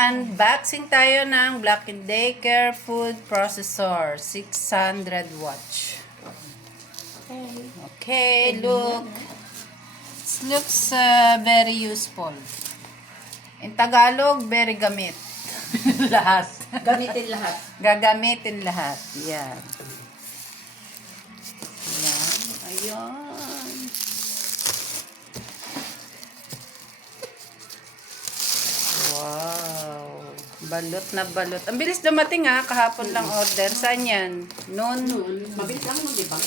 Mag-unboxing tayo ng Black & Decker food processor 600 watts. Okay, look. It looks very useful. In Tagalog, very gamit. Lahat. Gamitin lahat. Gagamitin lahat. Yan. Yan. Ayun. Wow. Balot na balot. Ang bilis dumating ha. Kahapon lang order. Saan yan? Noon. Mabilis lang mo, di ba?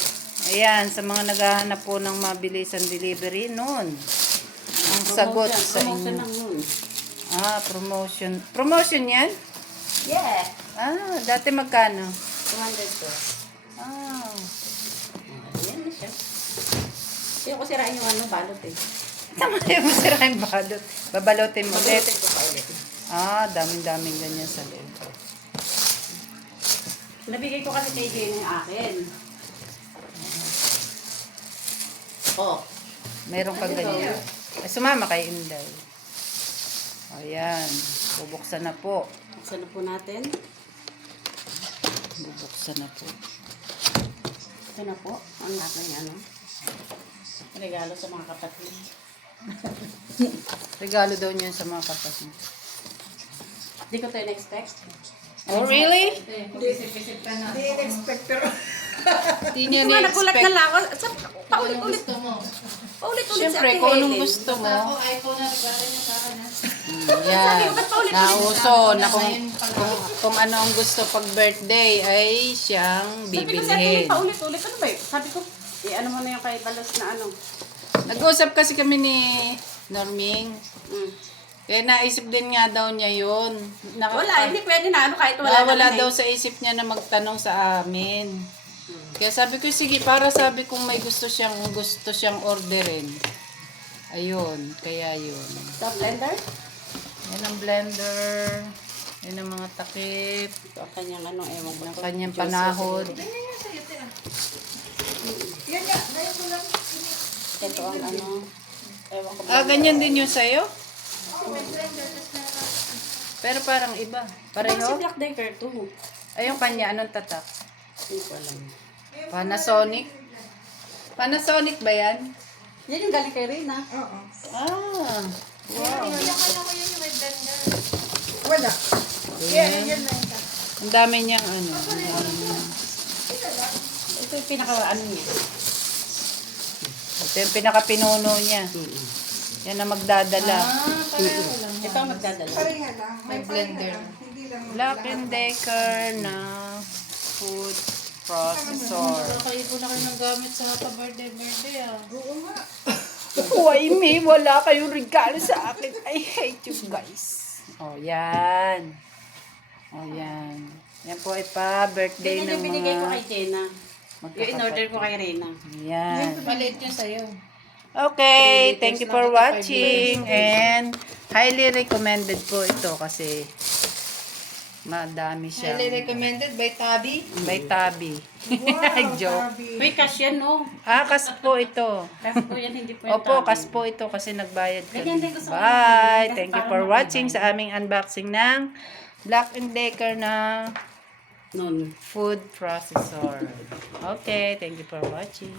Ayan. Sa mga naghahanap po ng mabilis ang delivery. Noon. Ang sagot sa Promotion inyo. lang nun. Ah, promotion. Promotion yan? Yeah. Ah, dati magkano? 200 to. Ah. Ayan na siya. Hindi ko sirain yung balot eh. Tama na yung masira yung balot. Babalotin mo ulit. Balutin ko pa ulit. Ah, daming-daming ganyan sa loob. Nabigay ko kasi kay Jane yung akin. Oh. Meron kang ganyan. Ay, sumama kay Inday. Ayan. Bubuksan na po. Buksan na po natin. Bubuksan na po. Ito na po. Ang aking regalo sa mga kapatid. Regalo daw niya sa mga kapatid. Hindi ko tayo na-expect. Oh, really? Hindi na-expect pero... Hindi niya Diba nagulat na na-expect. lang ako. Paulit-ulit. Paulit-ulit Siyempre, sa kung Ate anong Helen. gusto mo. Sabi Yan. ko, ba't paulit-ulit? Nauso na kung ano ang gusto pag birthday ay siyang Sabi ko sa Ate Helen, bibilhin. paulit-ulit. Ano ba yun? Sabi ko, ano mo na yung kay Balos na ano. Nag-usap kasi kami ni Norming. Mm. Kaya naisip din nga daw niya yun. Wala, hindi pwede na ano kahit wala Wala naman daw eh. sa isip niya na magtanong sa amin. Kaya sabi ko, sige, para sabi kung may gusto siyang orderin. Ayun, kaya yun. Sa blender? Yan ang blender. Yan ang mga takip. Ito ang kanyang ewan Ang ko. kanyang panahod. Ito ang ewan ko. Ah, ganyan din yung sa'yo? Pero parang iba. Parang si Pareho? Black Decker too. Ay, yung kanya, anong tatak? Hindi ko alam. Panasonic? Panasonic ba yan? Yan yung galing kay Rina. Oo. Ah. Wow. Wala. Ayan. Yan na ito. Ang dami niyang ano. Ito yung pinaka niya. Ito yung pinaka-pinuno niya. Yan ang magdadala. Ito ang magdadala. Pareha lang. May blender. Hindi lang Black & Decker na food processor. Kayo po na kayo ng gamit sa pa-birthday ah. Oo nga. Why me? Wala kayong regalo sa akin. I hate you guys. Oh, yan. Oh, yan. Yan po ay pa-birthday Yan ng yung binigay ko mga kay Jenna. Yung in-order ko kay Rina. yan. Maliit yun sa'yo. Okay, thank you for watching and highly recommended po ito kasi madami siya. Highly recommended by Tabi. By Tabi. Joke. Uy, cash yan, no? Ah, kas po ito. Cash po yan, hindi po yung Opo, tabi. kas po ito kasi nagbayad Ganyan kami. din gusto ko. Bye! Kasi Thank you parang for magbabayad. watching sa aming unboxing ng Black & Decker na Nun. food processor. Okay, thank you for watching.